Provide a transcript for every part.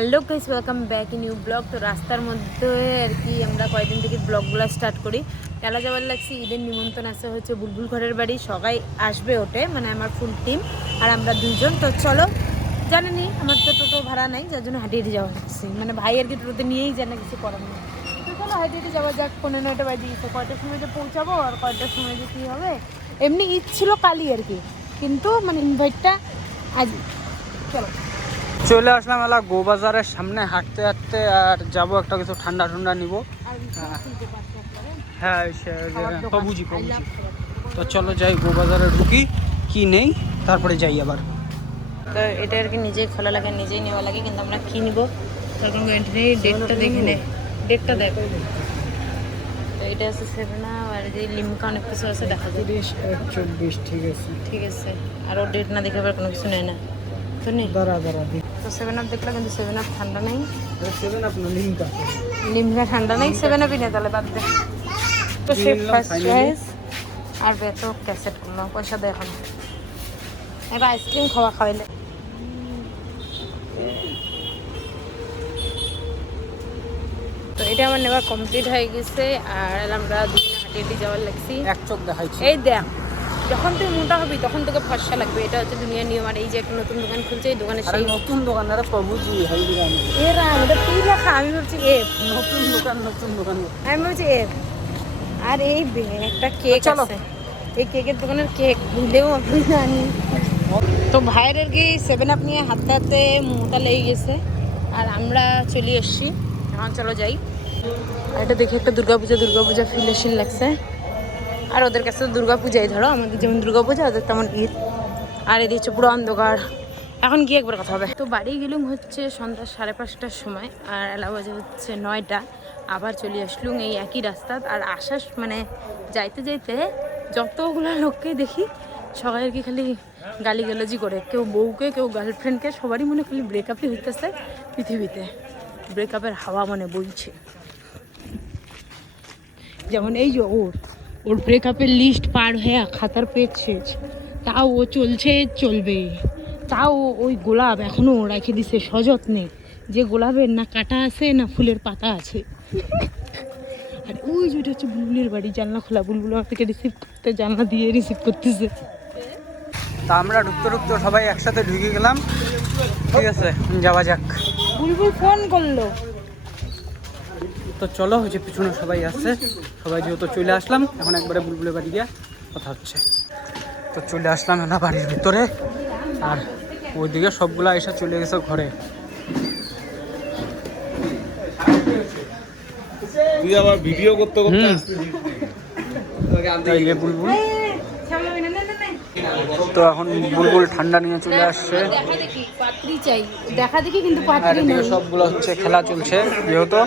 Hello guys welcome back in new blog তো রাস্তার মধ্যে আর কি আমরা কয়েকদিন থেকে ব্লগগুলো স্টার্ট করি। খেলা যাওয়ার লাগছি, ঈদের নিমন্ত্রণ আছে হচ্ছে বুলবুল ঘরের বাড়ি। সবাই আসবে ওঠে মানে আমার ফুল টিম আর আমরা দুইজন। তো চলো জানেনি আমার তো টোটো ভাড়া নাই, যার জন্য হাঁটিয়ে হেঁটে যাওয়া হচ্ছে। মানে ভাই আর কি টোটোতে নিয়েই যায় না, কিছু করার নেই। তো চলো হাঁটিয়ে হেঁটে যাওয়া যাক পনেরো নয়টা বাজে গেছে। কয়টার সময় যে পৌঁছাবো আর কয়টার সময় যে কী হবে? এমনি ঈদ ছিল কালই আর কি। কিন্তু মানে ইনভাইটটা আজ চলো। চলে আসলাম এলা গোবাজারের সামনে হাঁটতে হাঁটতে আর যাব একটা কিছু ঠান্ডা ঠান্ডা নিব? হ্যাঁ কবুজি love তো চলো যাই গো বাজারে ঢুকি কি নেই তারপরে যাই আবার। তো এটা আর কি নিজেই খোলা লাগে নিজেই নেওয়া লাগে কিন্তু আমরা কি নিব? গ্যারান্টি নেই ডেটটা দেখে নে। ডেটটা দেখ। তো এটা আছে সেভেন আর যে লিমকা অনেক কিছু আছে দেখা যায় তিরিশ চব্বিশ ঠিক আছে। ঠিক আছে। আর ও ডেট না দেখে আবার কোনো কিছু নেয় না। তো নেই দাঁড়া দাঁড়া তো সেভেন আপ দেখলে কিন্তু সেভেন আপ ঠান্ডা নেই। সেভেন লিমকা ঠান্ডা নেই সেভেন আপই নেই তাহলে বাদ দে। তো সে ফার্স্ট চয়েস আর বে ক্যাসেট করল পয়সা দেয় এখন। এবার আইসক্রিম খাওয়া খাওয়াইলে। তো এটা আমার নেওয়া কমপ্লিট হয়ে গেছে আর আমরা দুদিনে হাঁটি হাঁটি যাওয়ার লাগছি। এক চোখ দেখাইছি। এই দেখ। যখন তুই মোটা হবি তখন তোকে ফর্সা লাগবে। এটা হচ্ছে দুনিয়ার নিয়ম। আর এই যে একটা নতুন দোকান খুলছে এই দোকানে সেই নতুন দোকান আরে প্রভুজি হাইবিরানি এরা এটা তুই লেখা? আমি ভাবছি এফ নতুন দোকান নতুন দোকান। আমি ভাবছি এফ আর এই একটা কেক। আছে। এই কেকের দোকানের কেক ভুলেও আপনি জানি। তো ভাইয়ের আর কি সেভেন আপ নিয়ে হাতে হাতে মোটা লেগে গেছে। আর আমরা চলে এসছি। এখন চলো যাই। এটা দেখে একটা দুর্গাপূজা দুর্গাপূজা ফিলেশন লাগছে। আর ওদের কাছে তো দুর্গাপূজাই ধরো, আমাদের যেমন দুর্গাপূজা ওদের তেমন ঈদ। আর এদিকে হচ্ছে পুরো অন্ধকার। এখন কি একবার কথা হবে। তো বাড়ি গেলুম হচ্ছে সন্ধ্যা সাড়ে পাঁচটার সময়, আর এলা বাজে হচ্ছে নয়টা। আবার চলে আসলুম এই একই রাস্তা, আর আসার মানে যাইতে যাইতে যতগুলো লোককে দেখি সবাই আর কি খালি গালিগালাজি করে। কেউ বউকে, কেউ গার্লফ্রেন্ডকে সবারই মনে খালি ব্রেকআপই হইতেছে পৃথিবীতে। ব্রেকআপের হাওয়া মানে বইছে। যেমন এই যে ওর। ওর ব্রেকআপের লিস্ট পার হয়ে খাতার পেজ শেষ। তাও ও চলছে চলবে। তাও ওই গোলাপ এখনও রেখে দিছে সযত্নে। যে গোলাপের না কাটা আছে না ফুলের পাতা আছে। আর ওই যেটা হচ্ছে বুলবুলের বাড়ি জানলা খোলা। বুলবুল থেকে রিসিভ করতে জানলা দিয়ে রিসিভ করতেছে। তা আমরা ঢুকতে ঢুকতে সবাই একসাথে ঢুকে গেলাম। ঠিক আছে যাওয়া যাক। বুলবুল ফোন করল। তো চলো হচ্ছে পিছনে সবাই আসছে সবাই যেহেতু চলে আসলাম এখন একবারে বুলবুলের বাড়ি গিয়ে কথা হচ্ছে। তো চলে আসলাম না বাড়ির ভিতরে আর ওইদিকে সবগুলো এসে চলে গেছে ঘরে। তুই আবার ভিডিও করতে করতে বুলবুল। তো এখন বুলবুল ঠান্ডা নিয়ে চলে আসছে। দেখা দেখি পাত্রী চাই। দেখা দেখি কিন্তু আর পাত্রী এদিকে নেই। সবগুলো হচ্ছে খেলা চলছে যেহেতু।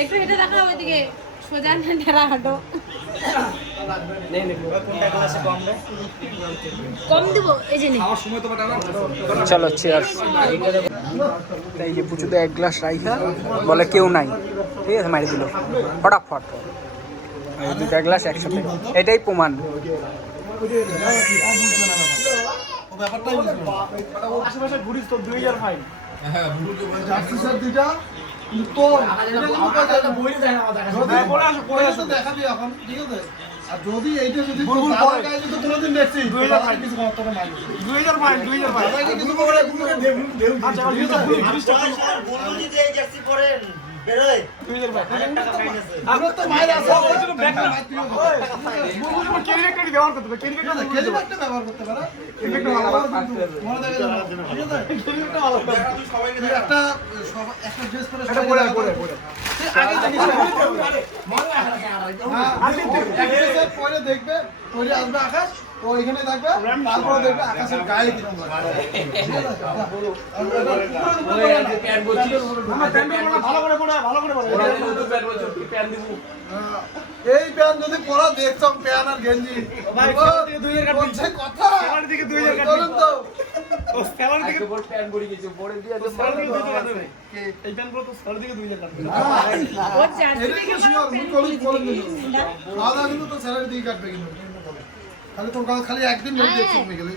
একটু হেঁটে ওইদিকে সোজা না ঢেরা হাঁটো। কম দিব এই যে চলো চেয়ার্স এই যে পুজোতে এক গ্লাস রাইখা বলে কেউ নাই। ঠিক আছে মারি দিল। ফটাফট। দুটা গ্লাস একসাথে। এটাই প্রমাণ। দেখছি দাদাকে কিছু করতে হবে না দাদাকে কিছু করে গুলোকে ঢেউ ঢেউ ঠিক আছে আপনার তো মায়ের আছে ক্যারি ব্যাগটা ব্যবহার করতে পারে মনে থাকে যেন, ঠিক আছে তুই একটা সব- একটা ড্রেস পরে সবাই যাবে। তুই আগে জানিস না। হ্যাঁ, এক পরে দেখবে পরে। আসবে আকাশ ও এখানে থাকবে? তারপরে দেখবে আকাশের গায়ে কীরকম এই প্যান্ট যদি পরা দেখতাম প্যান্ট আর গেঞ্জি। কথা। বলুন তো। কিন্তু। তোর স্যালারি দিয়ে কাটবে কিন্তু। খালি তোর কাছে খালি একদিন লেট দেখছি আমি গেলে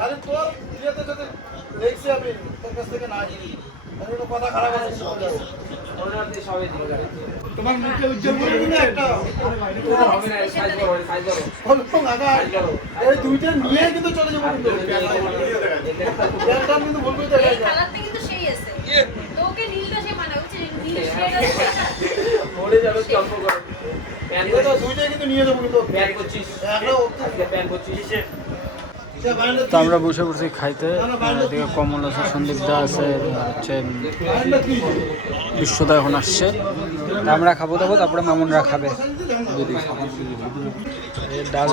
আরে তোর বিয়েতে যদি দেখছি আমি তোর কাছ থেকে না জানি আমি কোনো কথা খারাপ আছে? তোমার মুখে উজ্জ্বল করে দিলে একটা। এই দুইটা নিয়ে কিন্তু চলে যাব কিন্তু। কিন্তু বলব তো এই কিন্তু সেই আছে। তো ওকে নীলটা সে মানে হচ্ছে নীল দুইটাই কিন্তু নিয়ে যাব কিন্তু। একটা ওর- সে বাইরে তো আমরা বসে বসে খাইতে। এদিকে কমল আছে, সন্দীপ দা আছে, হচ্ছে বিশ্বদা এখন আসছে। আমরা খাব দাবো তারপরে মামুনরা খাবে। ডাল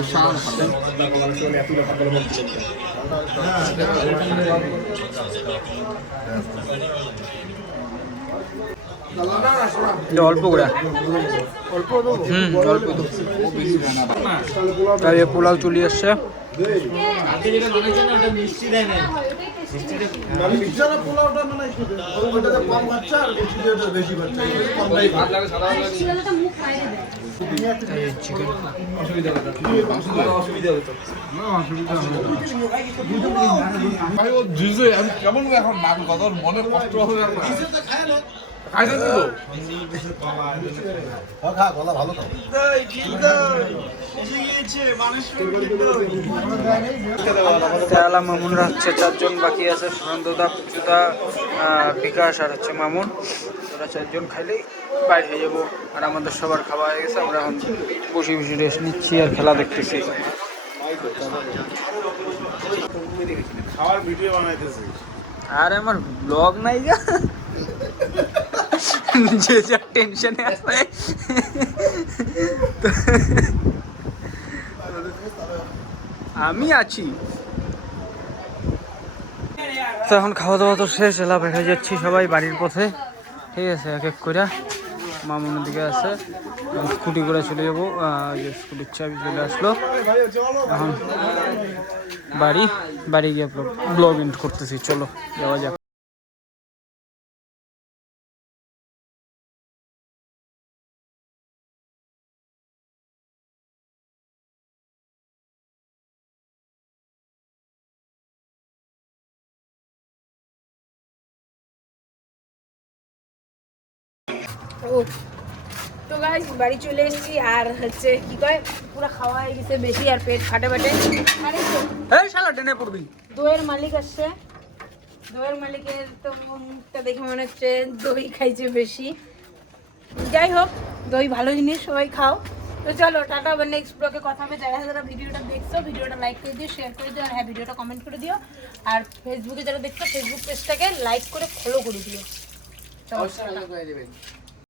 অল্প করে। অল্প পোলাও চলে আসছে। মানে কেমন এখন? নাম ওর মনে কষ্ট হবে খাইছেন তো খা গলা ভালো খাও তেলা মামুনরা হচ্ছে চারজন বাকি আছে সুনন্দদা পুচুদা আহ, বিকাশ আর হচ্ছে মামুন। ওরা চারজন খাইলেই বাইরে হয়ে যাব। আর আমাদের সবার খাওয়া হয়ে গেছে আমরা এখন বসে বসে রেস্ট নিচ্ছি আর খেলা দেখতেছি। খাওয়ার ভিডিও বানাইতেছি। আর আমার ব্লগ নাই গা। যে যা টেনশনে আছে। আমি আছি। তো এখন খাওয়া দাওয়া তো শেষ এলা বেড়ে যাচ্ছি সবাই বাড়ির পথে। ঠিক আছে এক এক করে মামুনের দিকে আছে। স্কুটি করে চলে যাব। স্কুটির চাবি চলে আসলো। এখন বাড়ি বাড়ি গিয়ে ব্লগ ইন্ট করতেছি। চলো, যাওয়া যাক। ও তো গাইস বাড়ি চলে এসেছি আর হচ্ছে কি কয় পুরো খাওয়া হয়ে গেছে বেশি আর পেট ফাটে ফাটে। আর এই শালা টেনে পড়বি। দইয়ের মালিক আসছে। দইয়ের মালিকের তো মুখটা দেখে মনে হচ্ছে দই খাইছে বেশি। যাই হোক দই ভালো জিনিস সবাই খাও। তো চলো টাটা আবার নেক্সট ব্লগে কথা হবে। যারা যারা ভিডিওটা দেখছ ভিডিওটা লাইক করে দিও শেয়ার করে দিও আর হ্যাঁ ভিডিওটা কমেন্ট করে দিও। আর ফেসবুকে যারা দেখছ ফেসবুক পেজটাকে লাইক করে ফলো করে দিও। চলো টাটা।